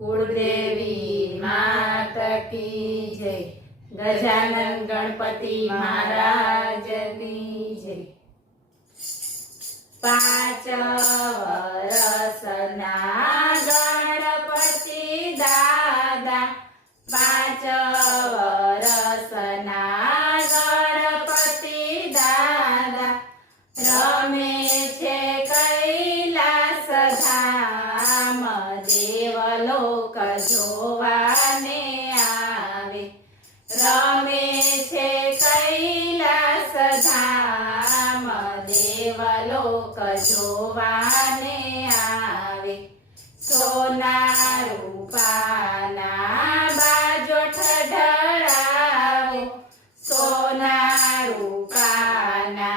कुलदेवी मात की जय। गजानन गणपति महाराज की जय। 5 वरसना गणपति दादा, 5 वरसना गणपति दादा, रमे छे कैलास धाम, देवलोक जोवाने आवे। रमे छे कैलास धाम, देवलोक जोवाने आवे। सोना रूपाना बाजोठ ढळावे, सोना रूपाना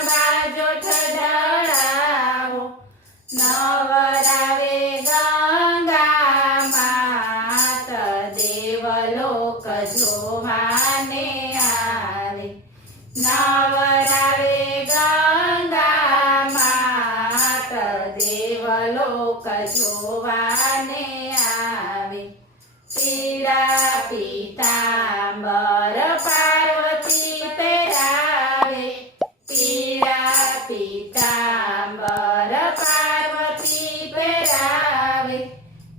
बाजोठ ढळावो। नवरावे गंगा मात, देवलोक जोवाने आवे। नवरावे गंगा मात, देवलोक जोवाने आवे। पीड़ा पीतांबर पार्वती पेरावे, पीड़ा पीतांबर पार्वती पेरावे।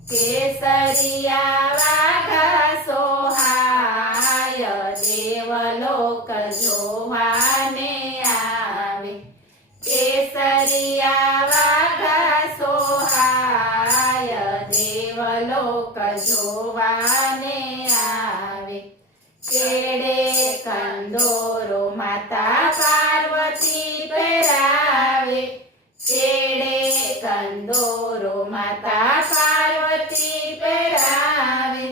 केसरिया वाघा सोहाय, देवलोक जोवाने आवे। केसरिया वाघा सोहाय, देवलोक जोवाने आवे। केड़े कंदोरो माता पार्वती पेरावे, केड़े कंदोरो माता पार्वती पेरावे।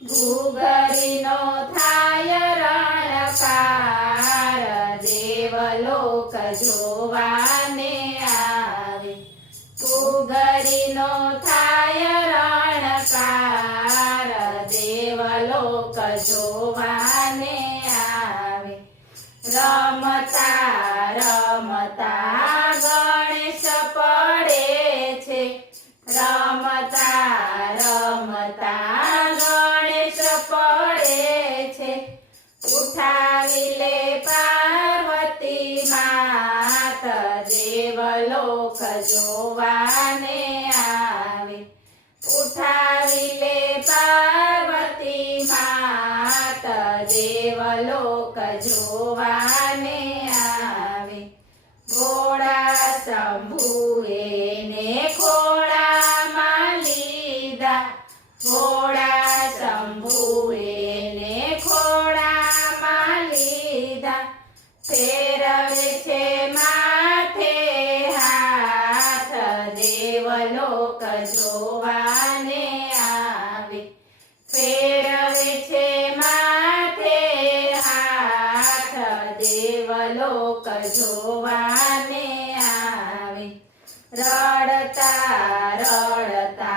घूघरीनो थाय रणकार, देवलोक जोवाने आवे। घूघरीनो थाय रणकार, देवलोक जोवाने आवे। रमता रमता गणेश पड़े छे, रमता रमता गणेश पड़े छे। उठावी ले पार्वती मात, देवलोक जोवाने आवे। उठावी ले पार्वती मात, देवलोक जोवाने आवे। घोड़ा शंभुए ने खोड़ा मालीदा, घोड़ा शंभुए ने खोड़ा मालीदा। फेरवे छे माथे हाथ, देवलोक जोवाने आवे। फेरवे छे माथे हाथ, देवलोक जोवाने आवे। रड़ता रड़ता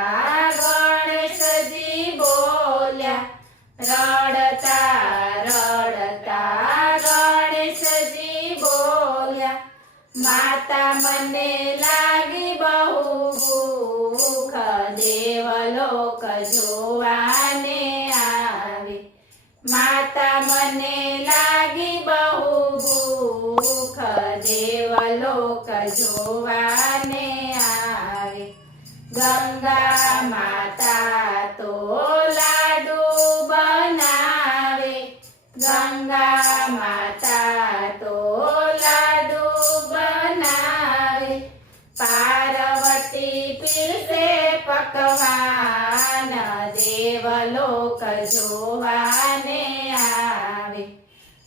गणेशजी बोल्या, रड़ता रड़ता गणेशजी बोल्या। माता मने लागी बहु भूख, देवलोक जोवाने आवे। माता मने लागी बहु भूख, देवलोक जोवाने आवे। गंगा माता तो लाडू बनावे, गंगा माता तो लाडू बनावे। पार्वती पीरसे पकवान, देवलोक जोवाने आवे।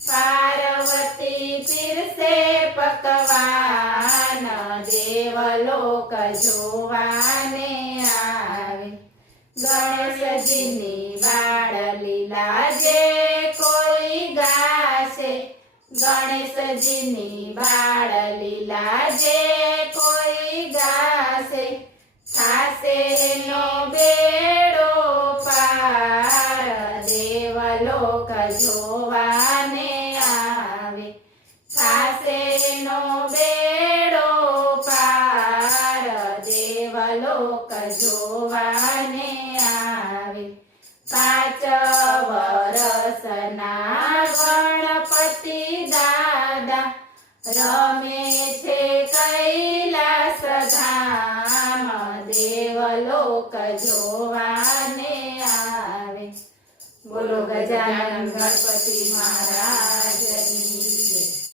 पार्वती पीरसे पकवान, देवलोक जोवाने आवे। गणेशजीनी बाळ लीला जे कोई गासे, गणेशजीनी बाळ लीला जे कोई गासे। थासे नो बेड़ो पार, देवलोक जोवाने आवे। थासे नो बेड़ो पार, देवलोक जोवाने आ પાંચ વરસના ગણપતિ દાદા રમે છે કૈલાસ ધામ દેવલોક જોવાને આવે. બોલો ગજાનન ગણપતિ મહારાજની